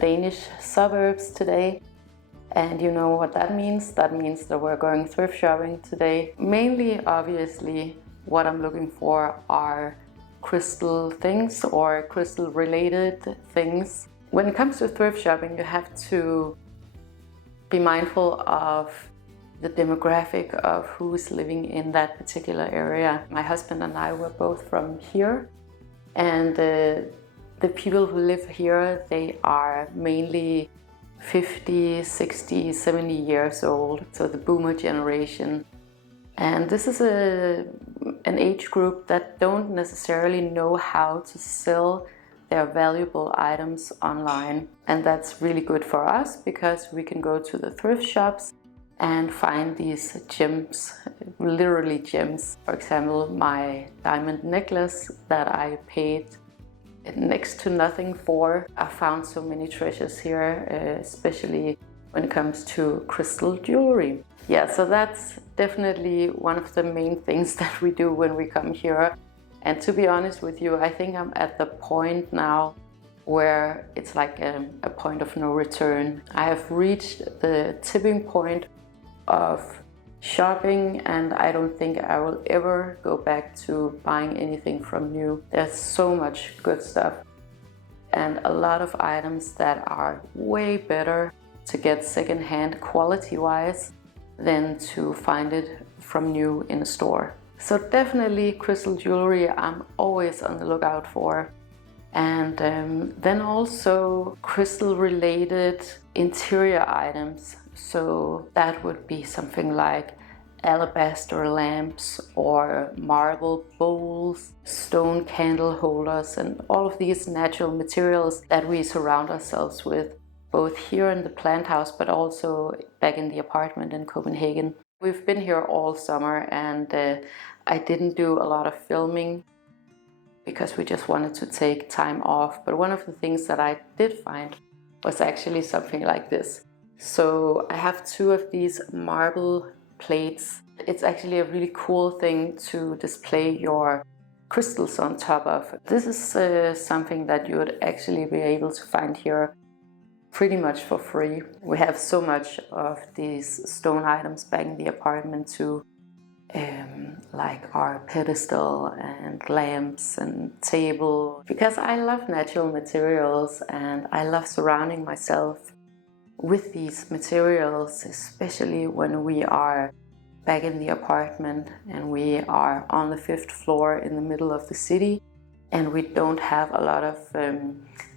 Danish suburbs today, and you know what that means. That means that we're going thrift shopping today. Mainly, obviously, what I'm looking for are crystal things or crystal related things. When it comes to thrift shopping, you have to be mindful of the demographic of who's living in that particular area. My husband and I were both from here, and the people who live here, they are mainly 50, 60, 70 years old, so the boomer generation. And this is an age group that don't necessarily know how to sell their valuable items online. And that's really good for us because we can go to the thrift shops and find these gems, literally gems. For example, my diamond necklace that I paid next to nothing for. I found so many treasures here, especially when it comes to crystal jewelry. Yeah, so that's definitely one of the main things that we do when we come here. And to be honest with you, I think I'm at the point now where it's like a point of no return. I have reached the tipping point of shopping, and I don't think I will ever go back to buying anything from new. There's so much good stuff and a lot of items that are way better to get secondhand quality-wise than to find it from new in a store. So definitely crystal jewelry I'm always on the lookout for. And then also crystal related interior items. So that would be something like alabaster lamps or marble bowls, stone candle holders, and all of these natural materials that we surround ourselves with, both here in the plant house but also back in the apartment in Copenhagen. We've been here all summer, and I didn't do a lot of filming because we just wanted to take time off. But one of the things that I did find was actually something like this. So I have two of these marble plates. It's actually a really cool thing to display your crystals on top of. This is something that you would actually be able to find here pretty much for free. We have so much of these stone items back in the apartment too, like our pedestal and lamps and table, because I love natural materials and I love surrounding myself with these materials, especially when we are back in the apartment and we are on the 5th floor in the middle of the city and we don't have a lot of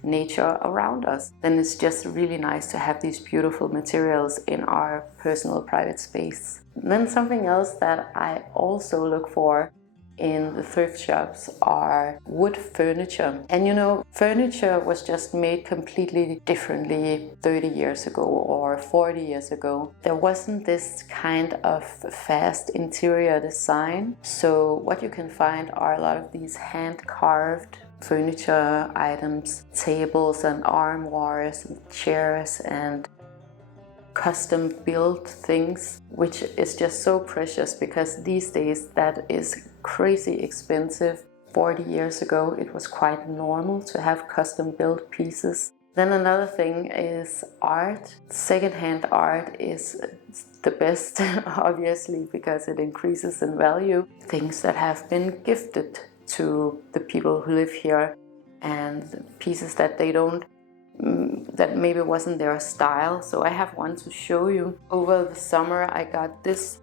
nature around us. Then it's just really nice to have these beautiful materials in our personal private space. And then something else that I also look for in the thrift shops are wood furniture. And you know, furniture was just made completely differently 30 years ago or 40 years ago. There wasn't this kind of fast interior design. So what you can find are a lot of these hand-carved furniture items, tables and armoires and chairs and custom built things, which is just so precious because these days that is crazy expensive. 40 years ago it was quite normal to have custom built pieces. Then another thing is art. Secondhand art is the best obviously because it increases in value. Things that have been gifted to the people who live here and pieces that they don't that maybe wasn't their style. So I have one to show you. Over the summer I got this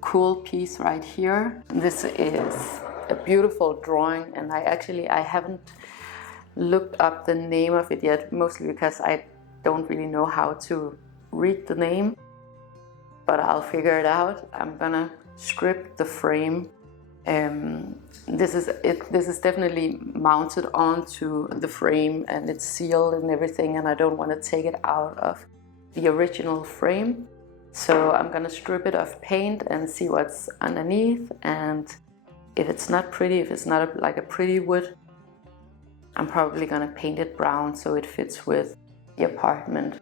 cool piece right here. This is a beautiful drawing, and I haven't looked up the name of it yet, mostly because I don't really know how to read the name, but I'll figure it out. I'm gonna script the frame This is definitely mounted onto the frame, and it's sealed and everything, and I don't want to take it out of the original frame. So I'm gonna strip it of paint and see what's underneath, and if it's not pretty, if it's not like a pretty wood, I'm probably gonna paint it brown so it fits with the apartment.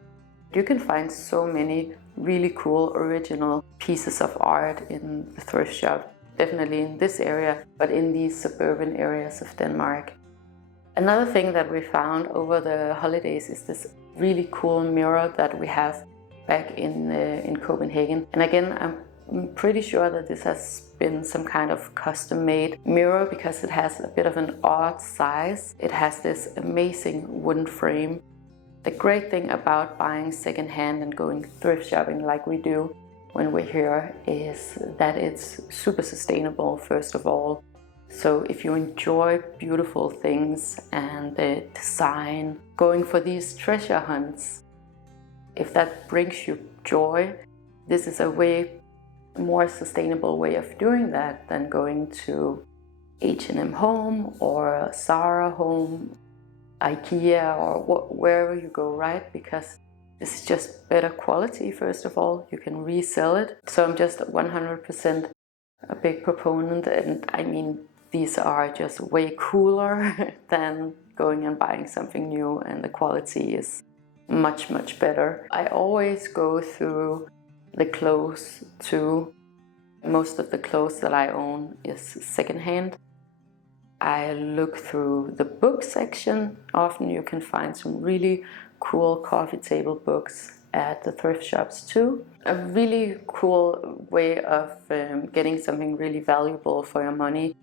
You can find so many really cool original pieces of art in the thrift shop. Definitely in this area, but in these suburban areas of Denmark. Another thing that we found over the holidays is this really cool mirror that we have back in Copenhagen. And again, I'm pretty sure that this has been some kind of custom-made mirror because it has a bit of an odd size. It has this amazing wooden frame. The great thing about buying secondhand and going thrift shopping like we do when we're here is that it's super sustainable, first of all. So if you enjoy beautiful things and the design, going for these treasure hunts, if that brings you joy, this is a way more sustainable way of doing that than going to H&M Home or Zara Home, IKEA, or wherever you go, right? Because this is just better quality, first of all. You can resell it. So I'm just 100% a big proponent, and I mean, these are just way cooler than going and buying something new, and the quality is much, much better. I always go through the clothes too. Most of the clothes that I own is secondhand. I look through the book section. Often you can find some really cool coffee table books at the thrift shops too. A really cool way of getting something really valuable for your money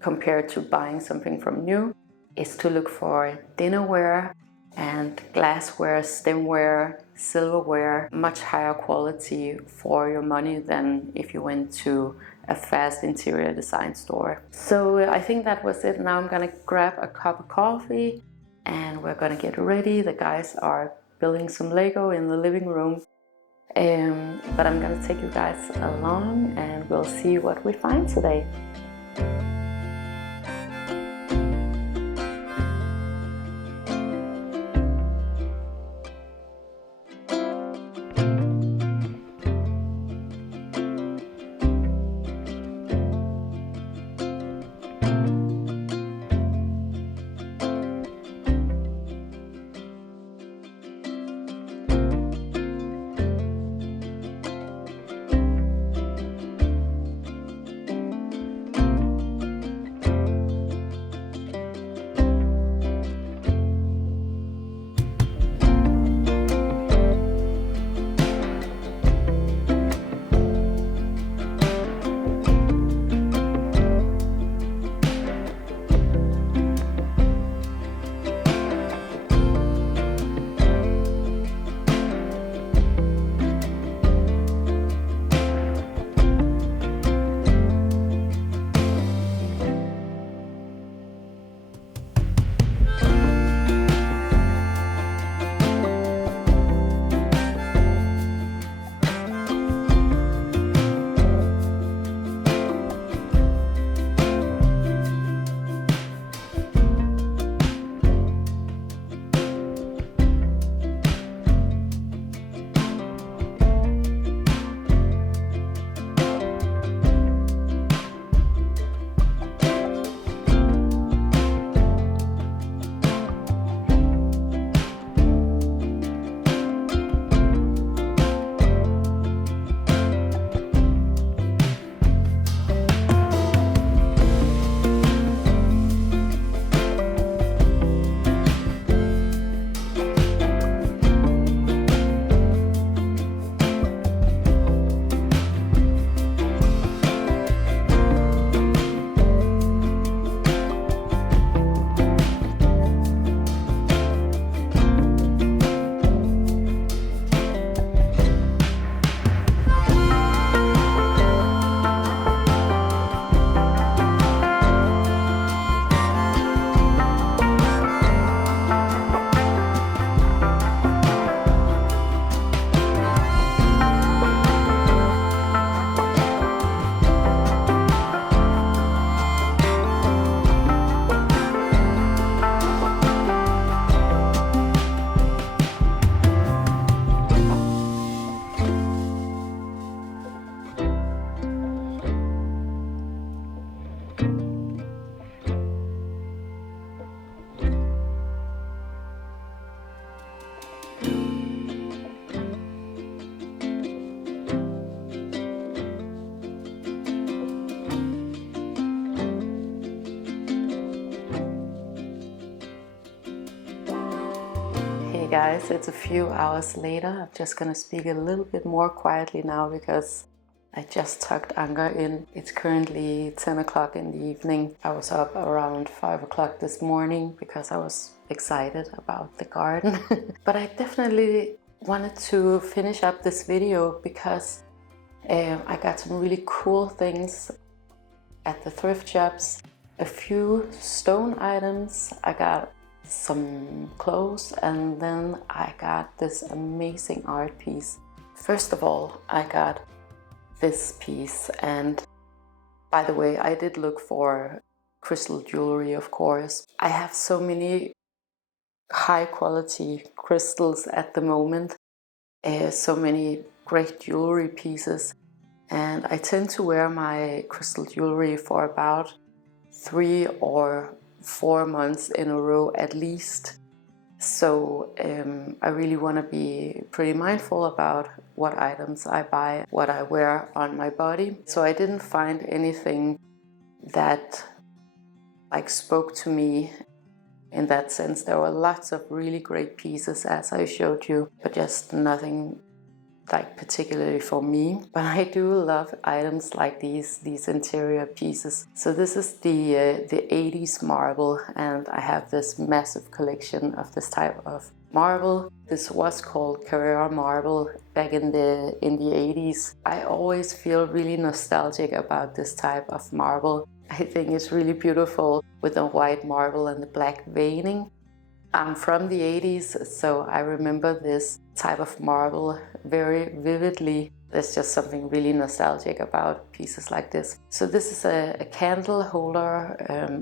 compared to buying something from new is to look for dinnerware and glassware, stemware, silverware, much higher quality for your money than if you went to a fast interior design store. So I think that was it. Now I'm gonna grab a cup of coffee and we're gonna get ready. The guys are building some Lego in the living room. But I'm gonna take you guys along and we'll see what we find today. guys, it's a few hours later. I'm just gonna speak a little bit more quietly now because I just tucked Anka in. It's currently 10 o'clock in the evening. I was up around 5 o'clock this morning because I was excited about the garden. But I definitely wanted to finish up this video because I got some really cool things at the thrift shops. A few stone items. I got some clothes, and then I got this amazing art piece. First of all, I got this piece, and by the way, I did look for crystal jewelry, of course. I have so many high quality crystals at the moment, so many great jewelry pieces, and I tend to wear my crystal jewelry for about 3 or 4 months in a row at least. So I really want to be pretty mindful about what items I buy, what I wear on my body. So I didn't find anything that like spoke to me in that sense. There were lots of really great pieces, as I showed you, but just nothing like particularly for me. But I do love items like these interior pieces. So this is the 80s marble, and I have this massive collection of this type of marble. This was called Carrara marble back in the 80s. I always feel really nostalgic about this type of marble. I think it's really beautiful with the white marble and the black veining. I'm from the 80s, so I remember this type of marble very vividly. There's just something really nostalgic about pieces like this. So this is a candle holder,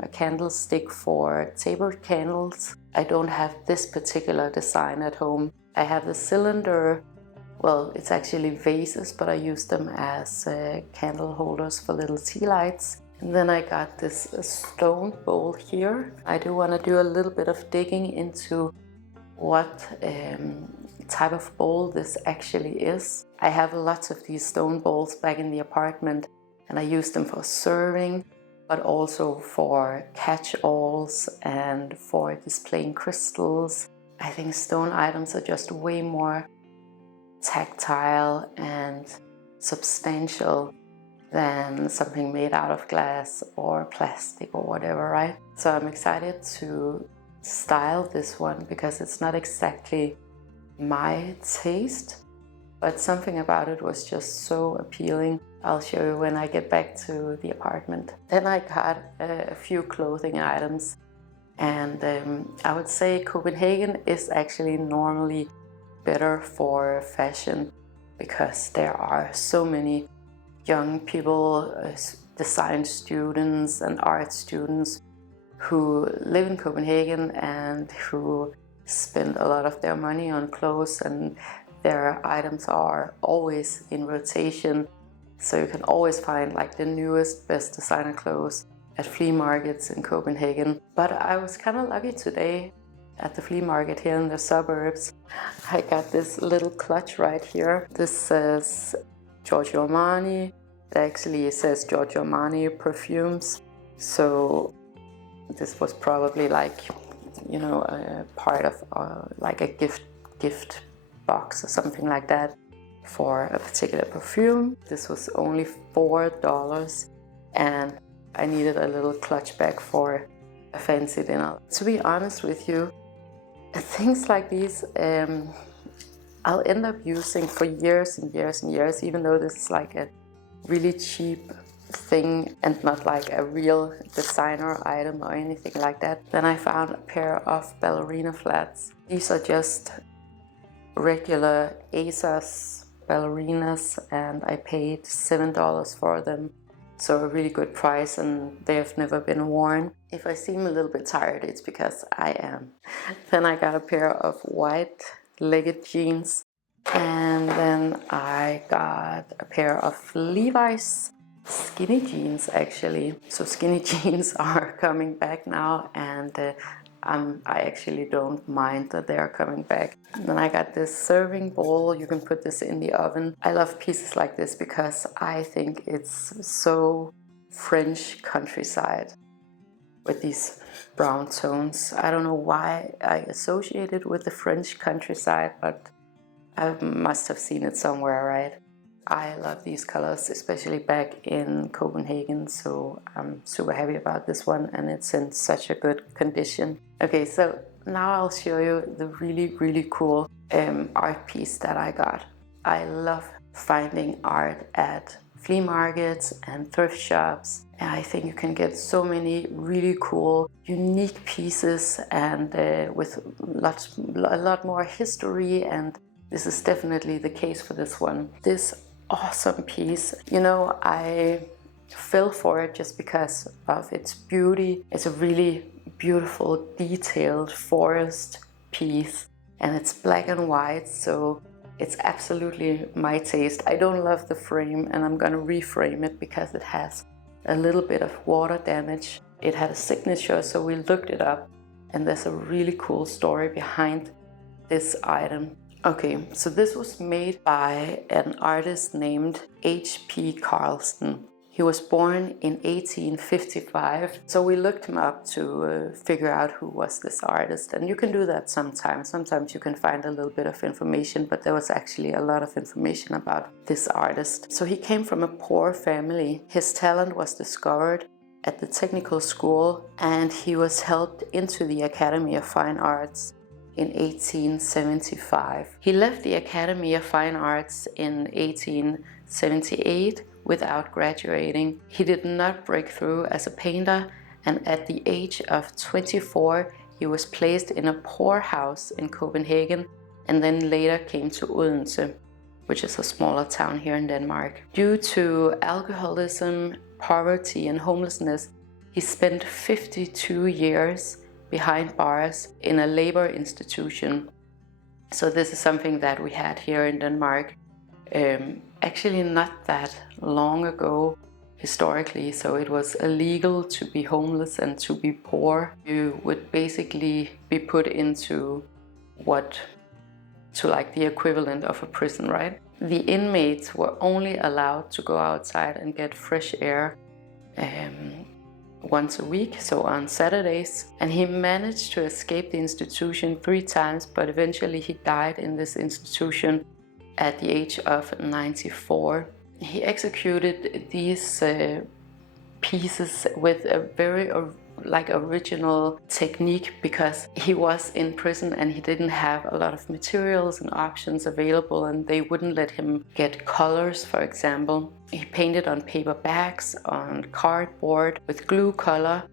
a candlestick for tapered candles. I don't have this particular design at home. I have the cylinder, well, it's actually vases, but I use them as candle holders for little tea lights. And then I got this stone bowl here. I do want to do a little bit of digging into what type of bowl this actually is. I have lots of these stone bowls back in the apartment, and I use them for serving, but also for catch-alls and for displaying crystals. I think stone items are just way more tactile and substantial than something made out of glass or plastic or whatever, right? So I'm excited to style this one because it's not exactly my taste, but something about it was just so appealing. I'll show you when I get back to the apartment. Then I got a few clothing items, and I would say Copenhagen is actually normally better for fashion because there are so many young people, design students and art students who live in Copenhagen and who spend a lot of their money on clothes, and their items are always in rotation. So you can always find like the newest, best designer clothes at flea markets in Copenhagen. But I was kind of lucky today at the flea market here in the suburbs. I got this little clutch right here. This says Giorgio Armani. It actually says Giorgio Armani perfumes. So this was probably like, you know, a part of like a gift box or something like that for a particular perfume. This was only $4, and I needed a little clutch bag for a fancy dinner. To be honest with you, things like these I'll end up using for years and years and years, even though this is like a really cheap thing and not like a real designer item or anything like that. Then I found a pair of ballerina flats. These are just regular ASOS ballerinas, and I paid $7 for them. So a really good price, and they have never been worn. If I seem a little bit tired, it's because I am. Then I got a pair of white legged jeans, and then I got a pair of Levi's skinny jeans actually. So skinny jeans are coming back now, and I actually don't mind that they are coming back. And then I got this serving bowl. You can put this in the oven. I love pieces like this because I think it's so French countryside. with these brown tones. I don't know why I associate it with the French countryside, but I must have seen it somewhere, right? I love these colors, especially back in Copenhagen, so I'm super happy about this one, and it's in such a good condition. Okay, so now I'll show you the really cool art piece that I got. I love finding art at flea markets and thrift shops, and I think you can get so many really cool, unique pieces, and with a lot more history, and this is definitely the case for this one. This awesome piece, you know, I fell for it just because of its beauty. It's a really beautiful, detailed forest piece, and it's black and white, so it's absolutely my taste. I don't love the frame, and I'm gonna reframe it because it has a little bit of water damage. It had a signature, so we looked it up, and there's a really cool story behind this item. Okay, so this was made by an artist named H.P. Carlson. He was born in 1855, so we looked him up to figure out who was this artist, and you can do that sometimes. Sometimes you can find a little bit of information, but there was actually a lot of information about this artist. So he came from a poor family. His talent was discovered at the technical school, and he was helped into the Academy of Fine Arts in 1875. He left the Academy of Fine Arts in 1878 without graduating. He did not break through as a painter, and at the age of 24 he was placed in a poor house in Copenhagen, and then later came to Odense, which is a smaller town here in Denmark. Due to alcoholism, poverty and homelessness, he spent 52 years behind bars in a labor institution. So this is something that we had here in Denmark actually not that long ago historically. So it was illegal to be homeless and to be poor. You would basically be put into like the equivalent of a prison, right? The inmates were only allowed to go outside and get fresh air once a week, so on Saturdays, and he managed to escape the institution 3 times, but eventually he died in this institution at the age of 94. He executed these pieces with a very original technique, because he was in prison and he didn't have a lot of materials and options available, and they wouldn't let him get colors, for example. He painted on paper bags, on cardboard with glue color,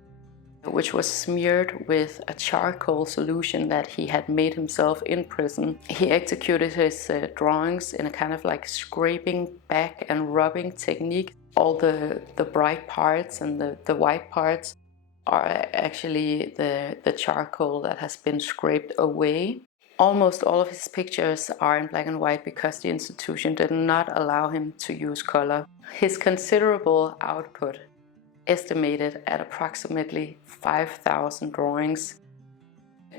which was smeared with a charcoal solution that he had made himself in prison. He executed his drawings in a kind of like scraping back and rubbing technique. All the bright parts and the white parts are actually the charcoal that has been scraped away. Almost all of his pictures are in black and white because the institution did not allow him to use color. His considerable output, estimated at approximately 5,000 drawings,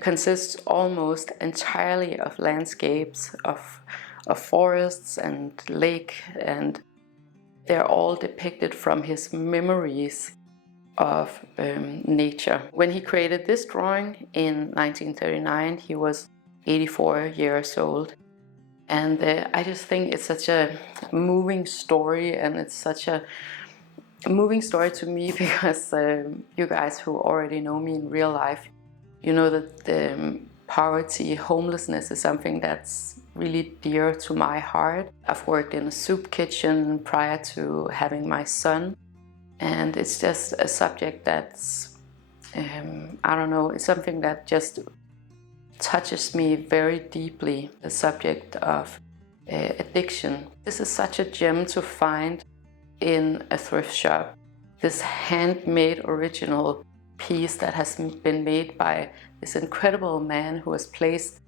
consists almost entirely of landscapes, of forests and lake, and they're all depicted from his memories of nature. When he created this drawing in 1939, he was 84 years old. And I just think it's such a moving story, and it's such a moving story to me because you guys who already know me in real life, you know that poverty, homelessness is something that's really dear to my heart. I've worked in a soup kitchen prior to having my son, and it's just a subject that's, I don't know, it's something that just touches me very deeply, the subject of addiction. This is such a gem to find in a thrift shop. This handmade original piece that has been made by this incredible man who was placed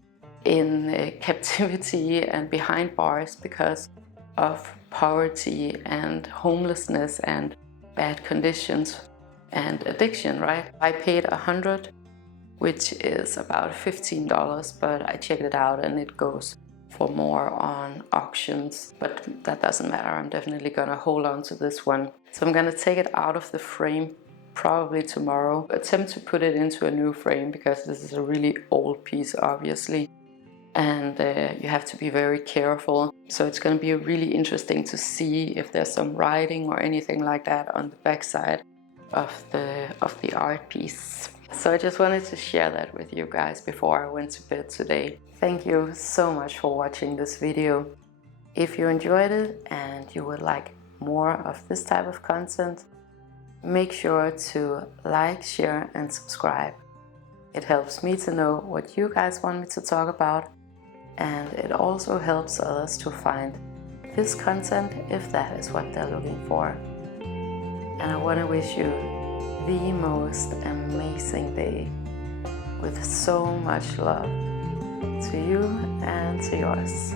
in captivity and behind bars because of poverty and homelessness and bad conditions and addiction, right? I paid $100, which is about $15, but I checked it out and it goes for more on auctions, but that doesn't matter. I'm definitely gonna hold on to this one. So I'm gonna take it out of the frame probably tomorrow. Attempt to put it into a new frame because this is a really old piece, obviously. And you have to be very careful. So it's going to be really interesting to see if there's some writing or anything like that on the back side of the art piece. So I just wanted to share that with you guys before I went to bed today. Thank you so much for watching this video. If you enjoyed it and you would like more of this type of content, make sure to like, share and subscribe. It helps me to know what you guys want me to talk about, and it also helps others to find this content if that is what they're looking for. And I want to wish you the most amazing day with so much love to you and to yours.